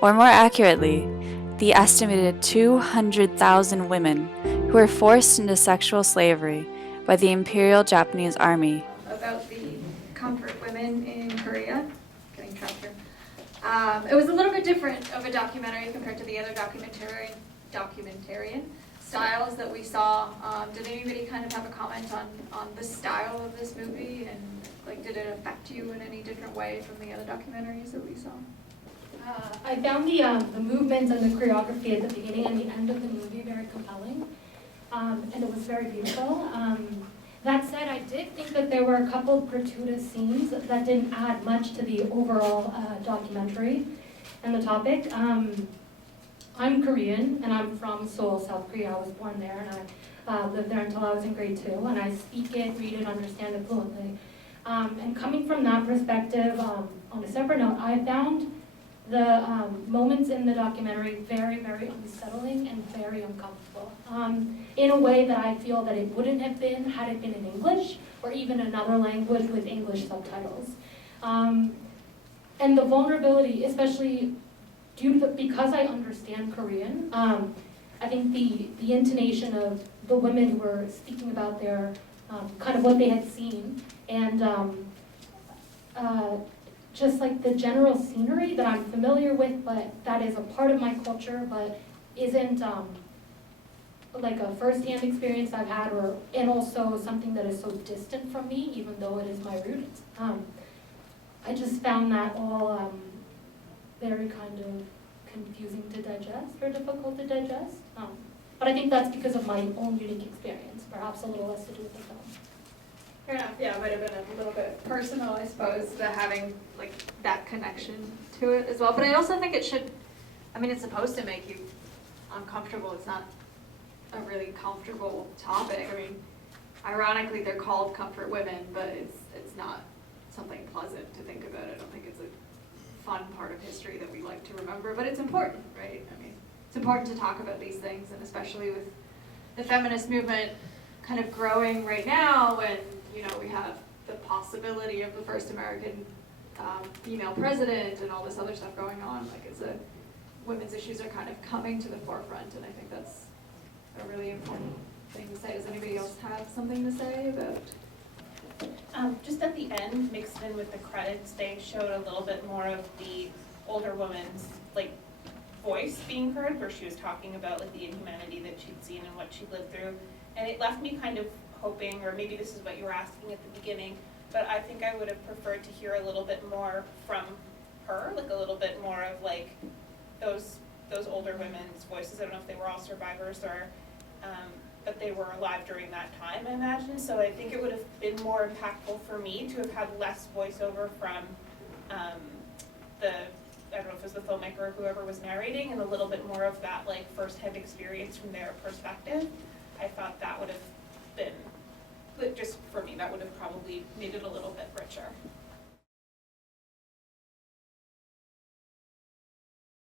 or more accurately, the estimated 200,000 women who were forced into sexual slavery by the Imperial Japanese Army. About the comfort women in Korea. Getting trapped here. It was a little bit different of a documentary compared to the other documentarian styles that we saw. Did anybody kind of have a comment on the style of this movie, and like, did it affect you in any different way from the other documentaries that we saw? I found the movements and the choreography at the beginning and the end of the movie very compelling, and it was very beautiful. That said, I did think that there were a couple of gratuitous scenes that didn't add much to the overall documentary and the topic. I'm Korean, and I'm from Seoul, South Korea. I was born there, and I lived there until I was in grade 2, and I speak it, read it, understand it fluently. And coming from that perspective, on a separate note, I found the moments in the documentary very, very unsettling and very uncomfortable, in a way that I feel that it wouldn't have been had it been in English or even another language with English subtitles. And the vulnerability, especially because I understand Korean, I think the intonation of the women who were speaking about their kind of what they had seen, and just like the general scenery that I'm familiar with, but that is a part of my culture, but isn't like a first-hand experience I've had, and also something that is so distant from me, even though it is my roots. I just found that all very kind of confusing to digest or difficult to digest. But I think that's because of my own unique experience, perhaps a little less to do with the film. Fair enough. Yeah, it might have been a little bit personal, I suppose, to having like that connection to it as well. But I also think it should, I mean, it's supposed to make you uncomfortable. It's not a really comfortable topic. I mean, ironically, they're called comfort women, but it's not something pleasant to think about. I don't think it's a fun part of history that we like to remember, but it's important, right? I mean, it's important to talk about these things, and especially with the feminist movement kind of growing right now, when we have the possibility of the first American female president and all this other stuff going on. Like, women's issues are kind of coming to the forefront, and I think that's a really important thing to say. Does anybody else have something to say about? Just at the end, mixed in with the credits, they showed a little bit more of the older woman's voice being heard, where she was talking about the inhumanity that she'd seen and what she lived through, and it left me kind of hoping, or maybe this is what you were asking at the beginning, but I think I would have preferred to hear a little bit more from her, a little bit more of those older women's voices. I don't know if they were all survivors or but they were alive during that time, I imagine. So I think it would have been more impactful for me to have had less voiceover from I don't know if it was the filmmaker or whoever was narrating, and a little bit more of that first-hand experience from their perspective. I thought that would have been, just for me, that would have probably made it a little bit richer.